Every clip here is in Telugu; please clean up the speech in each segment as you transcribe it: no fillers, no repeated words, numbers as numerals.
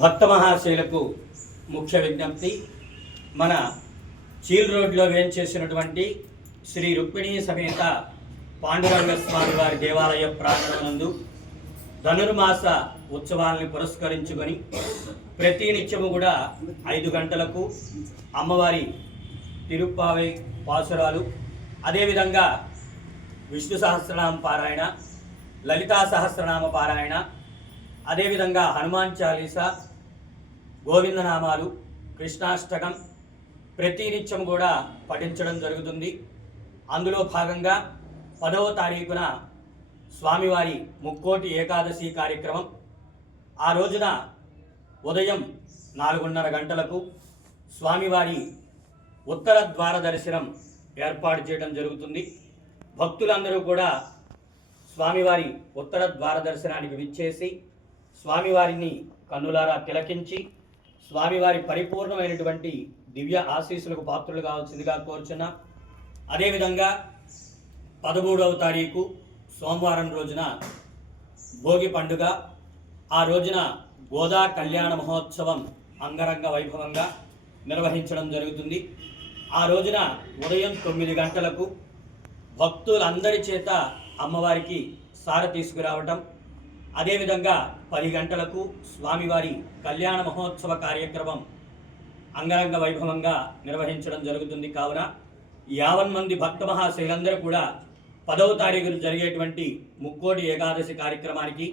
భక్త మహాశైలకు ముఖ్య విజ్ఞప్తి. మన చీల్ రోడ్లో వేంచేసినటువంటి శ్రీ రుక్మిణీ సమేత పాండురంగ స్వామి వారి దేవాలయ ప్రాంగణనందు ధనుర్మాస ఉత్సవాలను పురస్కరించుకొని ప్రతి నిత్యము కూడా 5 గంటలకు అమ్మవారి తిరుప్పావై పాసురాలు, అదేవిధంగా విష్ణు సహస్రనామ పారాయణ, లలితా సహస్రనామ పారాయణ, అదేవిధంగా హనుమాన్ చాలీసా, గోవిందనామాలు, కృష్ణాష్టకం ప్రతి నిత్యం కూడా పఠించడం జరుగుతుంది. అందులో భాగంగా 10వ తారీఖున స్వామివారి ముక్కోటి ఏకాదశి కార్యక్రమం. ఆ రోజున ఉదయం 4:30 గంటలకు స్వామివారి ఉత్తర ద్వార దర్శనం ఏర్పాటు చేయడం జరుగుతుంది. భక్తులందరూ కూడా స్వామివారి ఉత్తర ద్వార దర్శనానికి విచ్చేసి స్వామివారిని కన్నులారా తిలకించి స్వామివారి పరిపూర్ణమైనటువంటి దివ్య ఆశీస్సులకు పాత్రలు కావాల్సిందిగా కోరుచున్నాం. అదేవిధంగా 13వ తారీఖు సోమవారం రోజున భోగి పండుగ. ఆ రోజున గోదా కళ్యాణ మహోత్సవం అంగరంగ వైభవంగా నిర్వహించడం జరుగుతుంది. ఆ రోజున ఉదయం 9 గంటలకు భక్తులందరి చేత అమ్మవారికి సార తీసుకురావటం, అదేవిధంగా 10 గంటలకు స్వామివారి కళ్యాణ మహోత్సవ కార్యక్రమం అంగరంగ వైభవంగా నిర్వహించడం జరుగుతుంది. కావున 50 మంది భక్త మహాశైలందరూ కూడా 10వ తారీఖున జరిగేటువంటి ముక్కోటి ఏకాదశి కార్యక్రమానికి,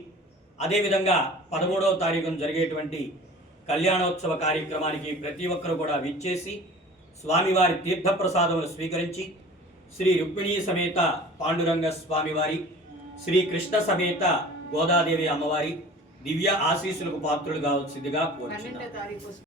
అదేవిధంగా 13వ తారీఖున జరిగేటువంటి కళ్యాణోత్సవ కార్యక్రమానికి ప్రతి ఒక్కరూ కూడా విచ్చేసి స్వామివారి తీర్థప్రసాదములు స్వీకరించి శ్రీ రుక్మిణీ సమేత పాండురంగ స్వామివారి, శ్రీకృష్ణ సమేత గోదాదేవి అమ్మవారి దివ్య ఆశీస్సులకు పాత్రులు కావాల్సిందిగా కోరుచున్నాను.